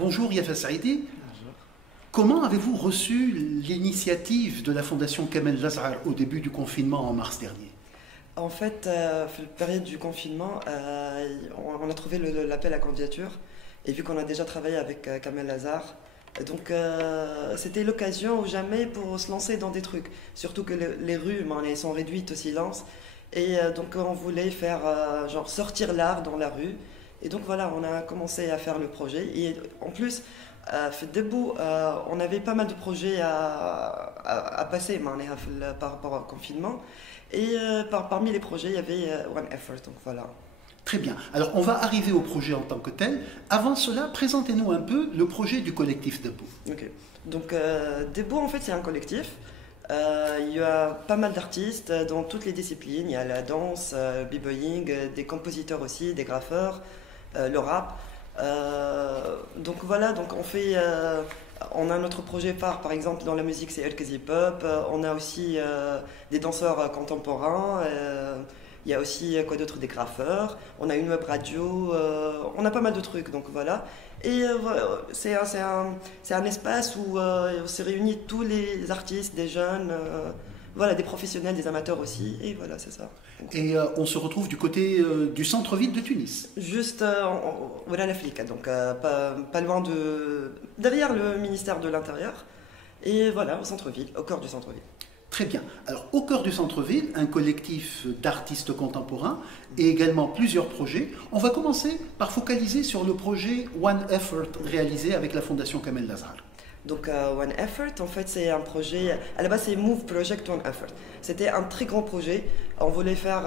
Bonjour Yafa Saïdi. Comment avez-vous reçu l'initiative de la Fondation Kamel Lazar au début du confinement en mars dernier? En fait, la période du confinement, on a trouvé l'appel à candidature. Et vu qu'on a déjà travaillé avec Kamel Lazar, donc c'était l'occasion ou jamais pour se lancer dans des trucs. Surtout que les rues elles sont réduites au silence. Et donc on voulait faire genre sortir l'art dans la rue. Et donc voilà, on a commencé à faire le projet. Et en plus, debout, on avait pas mal de projets à passer par rapport au confinement. Et parmi les projets, il y avait One Effort. Donc voilà. Très bien. Alors, on va arriver au projet en tant que tel. Avant cela, présentez-nous un peu le projet du collectif Debout. Ok. Donc, Debout, en fait, c'est un collectif. Il y a pas mal d'artistes dans toutes les disciplines. Il y a la danse, le b-boying, des compositeurs aussi, des graffeurs, le rap. Donc voilà, donc on a notre projet phare, par exemple, dans la musique, c'est El Kazi Pop. On a aussi des danseurs contemporains. Il y a aussi quoi d'autre, des graffeurs. On a une web radio. On a pas mal de trucs, donc voilà. Et c'est un espace où on se réunit tous les artistes, des jeunes, voilà, des professionnels, des amateurs aussi. Et voilà, c'est ça. Et on se retrouve du côté du centre-ville de Tunis. Juste voilà la Flica, donc pas loin derrière le ministère de l'Intérieur. Et voilà, au centre-ville, au cœur du centre-ville. Très bien. Alors, au cœur du centre-ville, un collectif d'artistes contemporains et également plusieurs projets. On va commencer par focaliser sur le projet One Effort réalisé avec la Fondation Kamel Lazar. Donc One Effort, en fait, c'est un projet, à la base c'est Move Project One Effort. C'était un très grand projet. On voulait faire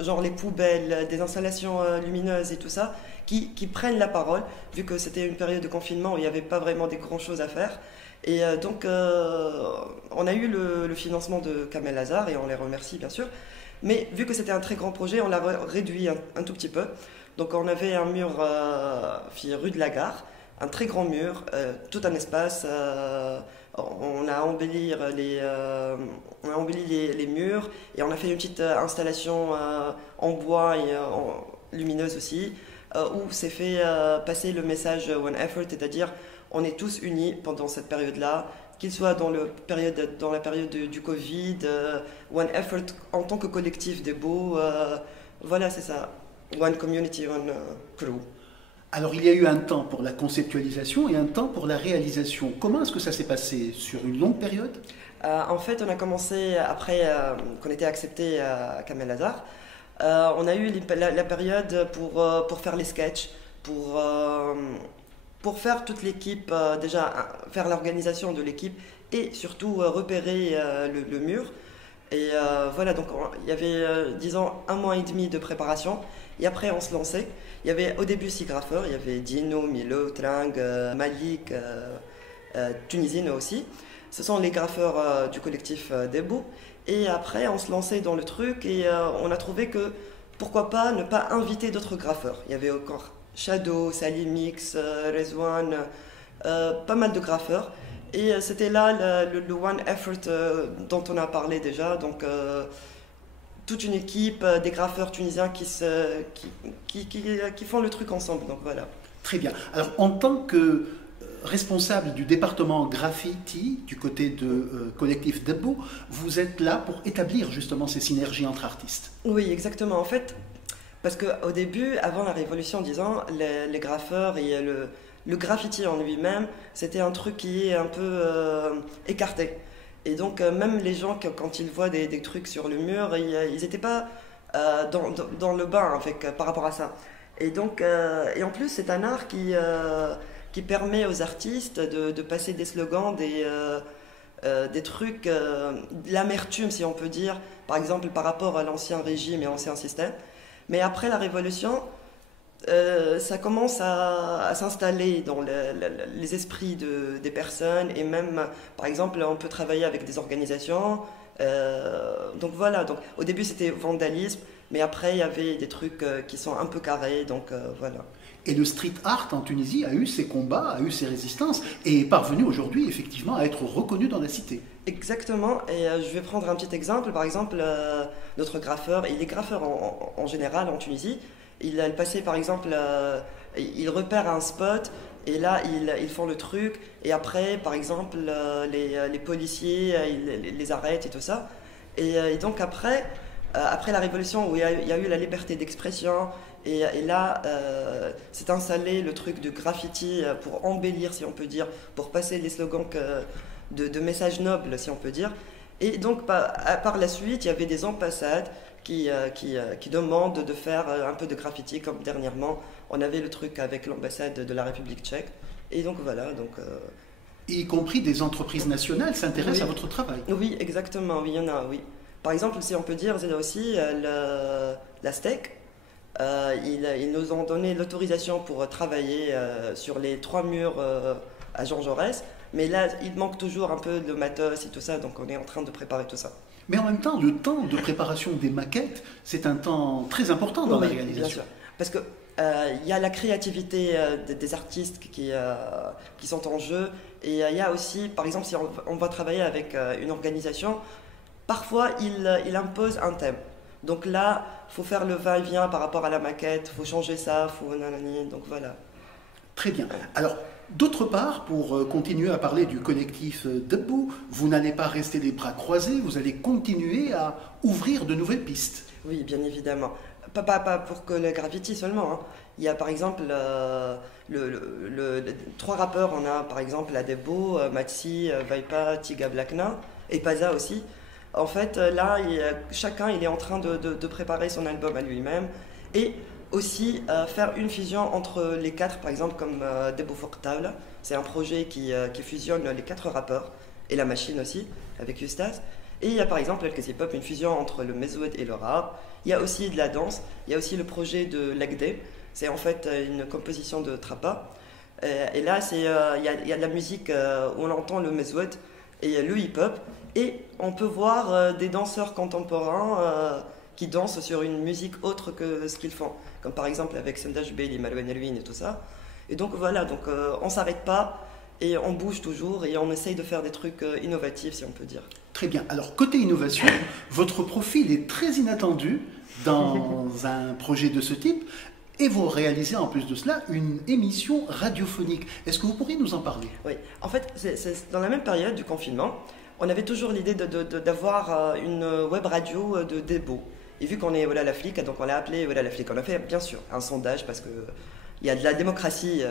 genre les poubelles, des installations lumineuses et tout ça, qui prennent la parole, vu que c'était une période de confinement où il n'y avait pas vraiment des grandes choses à faire. Et donc on a eu le financement de Kamel Lazar et on les remercie bien sûr. Mais vu que c'était un très grand projet, on l'a réduit un tout petit peu. Donc on avait un mur rue de la Gare, un très grand mur, tout un espace. On a embelli les murs et on a fait une petite installation en bois et lumineuse aussi, où s'est fait passer le message One Effort, c'est-à-dire on est tous unis pendant cette période-là, qu'il soit dans la période du Covid, One Effort en tant que collectif des beaux, voilà c'est ça, One Community, One Crew. Alors, il y a eu un temps pour la conceptualisation et un temps pour la réalisation. Comment est-ce que ça s'est passé sur une longue période? En fait, on a commencé après qu'on était accepté à Kamel Lazar. On a eu la période pour faire les sketchs, pour faire toute l'équipe, déjà faire l'organisation de l'équipe et surtout repérer le mur. Et voilà, donc il y avait, disons, un mois et demi de préparation. Et après, on se lançait. Il y avait au début 6 graffeurs. Il y avait Dino, Milo, Trang, Malik, Tunisine aussi. Ce sont les graffeurs du collectif Debout. Et après, on se lançait dans le truc et on a trouvé que pourquoi pas ne pas inviter d'autres graffeurs. Il y avait encore Shadow, Salimix, Rezwan, pas mal de graffeurs. Et c'était là le One Effort dont on a parlé déjà. Donc, toute une équipe, des graffeurs tunisiens qui font le truc ensemble. Donc voilà. Très bien. Alors, en tant que responsable du département graffiti du côté de collectif Debout, vous êtes là pour établir justement ces synergies entre artistes. Oui, exactement. En fait, parce qu'au début, avant la Révolution, disons, les graffeurs et le graffiti en lui-même, c'était un truc qui est un peu écarté. Et donc, même les gens, quand ils voient des trucs sur le mur, ils n'étaient pas dans le bain par rapport à ça. Et donc, et en plus, c'est un art qui permet aux artistes de passer des slogans, des trucs, de l'amertume, si on peut dire, par exemple, par rapport à l'ancien régime et l'ancien système. Mais après la Révolution, ça commence à s'installer dans les esprits des personnes et même, par exemple, on peut travailler avec des organisations. Donc voilà, donc, au début c'était vandalisme, mais après il y avait des trucs qui sont un peu carrés, donc voilà. Et le street art en Tunisie a eu ses combats, a eu ses résistances et est parvenu aujourd'hui effectivement à être reconnu dans la cité. Exactement, et je vais prendre un petit exemple. Par exemple, notre graffeur, et les graffeurs en général en Tunisie, il passait par exemple, il repère un spot Et là, ils font le truc. Et après, par exemple, les policiers, ils les arrêtent et tout ça. Et donc après, après la Révolution, où il y a eu la liberté d'expression, et là, s'est installé le truc de graffiti pour embellir, si on peut dire, pour passer les slogans de messages nobles, si on peut dire. Et donc, par la suite, il y avait des ambassades qui demandent de faire un peu de graffiti, comme dernièrement, on avait le truc avec l'ambassade de la République tchèque. Et donc voilà. Y compris des entreprises nationales s'intéressent à Oui. votre travail. Oui, exactement, oui, il y en a, oui. Par exemple, si on peut dire, c'est aussi la STEC. Ils nous ont donné l'autorisation pour travailler sur les 3 murs à Jean Jaurès. Mais là, il manque toujours un peu de matos et tout ça, donc on est en train de préparer tout ça. Mais en même temps, le temps de préparation des maquettes, c'est un temps très important dans la Oui, réalisation. bien sûr. Parce que il y a la créativité des artistes qui sont en jeu. Et il y a aussi, par exemple, si on va travailler avec une organisation, parfois il impose un thème. Donc là, il faut faire le va-et-vient par rapport à la maquette, il faut changer ça, faut nanani, donc voilà. Très bien. Alors, d'autre part, pour continuer à parler du collectif Debout, vous n'allez pas rester les bras croisés, vous allez continuer à ouvrir de nouvelles pistes. Oui, bien évidemment. Pas pour que le graffiti seulement, hein. Il y a par exemple 3 rappeurs, on a par exemple Adebo, Matsi, Vaipa, Tiga Blackna et Paza aussi. En fait, là, chacun il est en train de préparer son album à lui-même et aussi faire une fusion entre les 4, par exemple comme Debo Fortable. C'est un projet qui fusionne les 4 rappeurs et la machine aussi avec Eustace. Et il y a par exemple El Pop, une fusion entre le mezoued et le rap. Il y a aussi de la danse, il y a aussi le projet de Lagde. C'est en fait une composition de Trappa. Et là, il y a de la musique où on entend le mezoued et le hip-hop. Et on peut voir des danseurs contemporains qui dansent sur une musique autre que ce qu'ils font. Comme par exemple avec Sendaj Bailey, Malouane Elwin et tout ça. Et donc voilà, on ne s'arrête pas et on bouge toujours et on essaye de faire des trucs innovatifs, si on peut dire. Très bien. Alors, côté innovation, votre profil est très inattendu dans un projet de ce type et vous réalisez en plus de cela une émission radiophonique. Est-ce que vous pourriez nous en parler? Oui, en fait, c'est dans la même période du confinement, on avait toujours l'idée d'avoir une web radio de Debo. Et vu qu'on est voilà, la flic, donc on l'a appelé voilà, la flic. On a fait bien sûr un sondage parce qu'il y a de la démocratie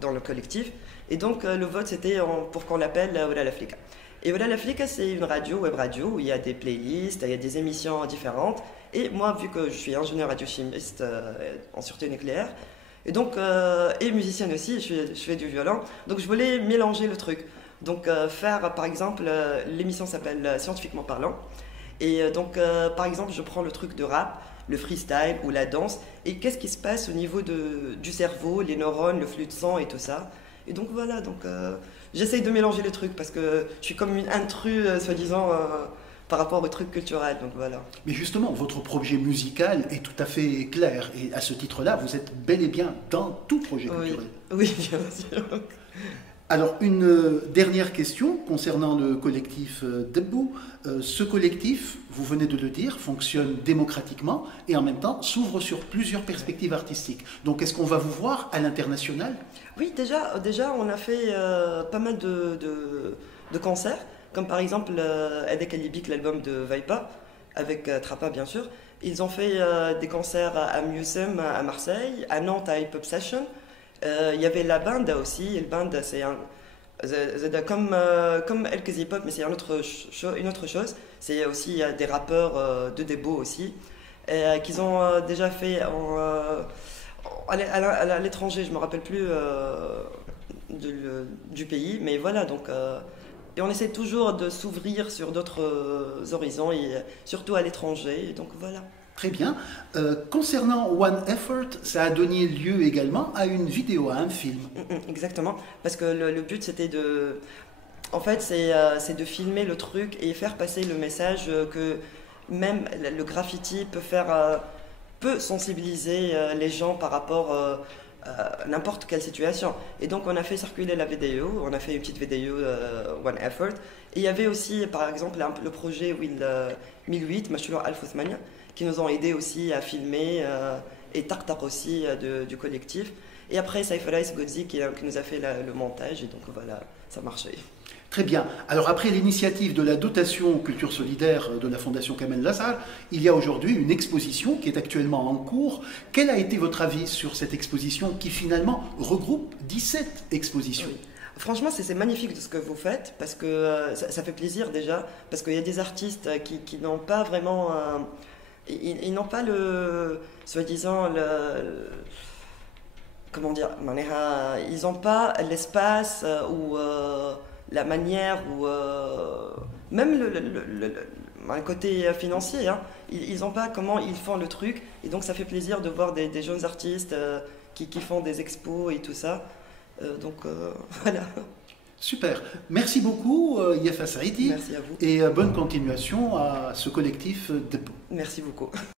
dans le collectif. Et donc le vote c'était pour qu'on l'appelle voilà, la flic. Et voilà, la flic, c'est une radio, web radio, où il y a des playlists, il y a des émissions différentes. Et moi, vu que je suis ingénieur radiochimiste en sûreté nucléaire, et donc, et musicienne aussi, je fais du violon, donc je voulais mélanger le truc. Donc faire, par exemple, l'émission s'appelle Scientifiquement parlant. Et donc, par exemple, je prends le truc de rap, le freestyle ou la danse, et qu'est-ce qui se passe au niveau du cerveau, les neurones, le flux de sang et tout ça. Et donc voilà, j'essaye de mélanger les trucs parce que je suis comme une intrus, soi-disant, par rapport au truc culturel. Donc voilà. Mais justement, votre projet musical est tout à fait clair. Et à ce titre-là, vous êtes bel et bien dans tout projet culturel. Oui, bien sûr. Alors, une dernière question concernant le collectif Debout. Ce collectif, vous venez de le dire, fonctionne démocratiquement et en même temps s'ouvre sur plusieurs perspectives artistiques. Donc, est-ce qu'on va vous voir à l'international? Oui, déjà, on a fait pas mal de concerts, comme par exemple Edek Alibik, l'album de Vaipa, avec Trappa bien sûr. Ils ont fait des concerts à Musem à Marseille, à Nantes à Hip Hop Session. Il y avait la bande aussi, et le band c'est comme El Hip-Hop, mais c'est une autre chose. C'est aussi des rappeurs de Debo aussi, qu'ils ont déjà fait à l'étranger, je ne me rappelle plus du pays, mais voilà, et on essaie toujours de s'ouvrir sur d'autres horizons, et surtout à l'étranger, donc voilà. Très bien. Concernant One Effort, ça a donné lieu également à une vidéo, à un film. Exactement, parce que le but c'était en fait, c'est de filmer le truc et faire passer le message que même le graffiti peut sensibiliser les gens par rapport à n'importe quelle situation. Et donc on a fait circuler la vidéo, on a fait une petite vidéo One Effort. Et il y avait aussi par exemple le projet 1008, Mashlour Al-Fouthmania, qui nous ont aidé aussi à filmer, et Tartar aussi du collectif. Et après, Saifullah Godzi qui nous a fait le montage, et donc voilà, ça marchait. Très bien. Alors après l'initiative de la dotation culture solidaire de la Fondation Kamel Lazar, il y a aujourd'hui une exposition qui est actuellement en cours. Quel a été votre avis sur cette exposition qui finalement regroupe 17 expositions? Oui. Franchement, c'est magnifique de ce que vous faites, parce que ça fait plaisir déjà, parce qu'il y a des artistes qui n'ont pas vraiment... ils n'ont pas soi-disant, comment dire, ils n'ont pas l'espace ou la manière ou même un côté financier. Hein. Ils n'ont pas comment ils font le truc, et donc ça fait plaisir de voir des jeunes artistes qui font des expos et tout ça. Voilà. Super. Merci beaucoup, Yafa Saïdi. Merci à vous. Et bonne continuation à ce collectif Dépôt. Merci beaucoup.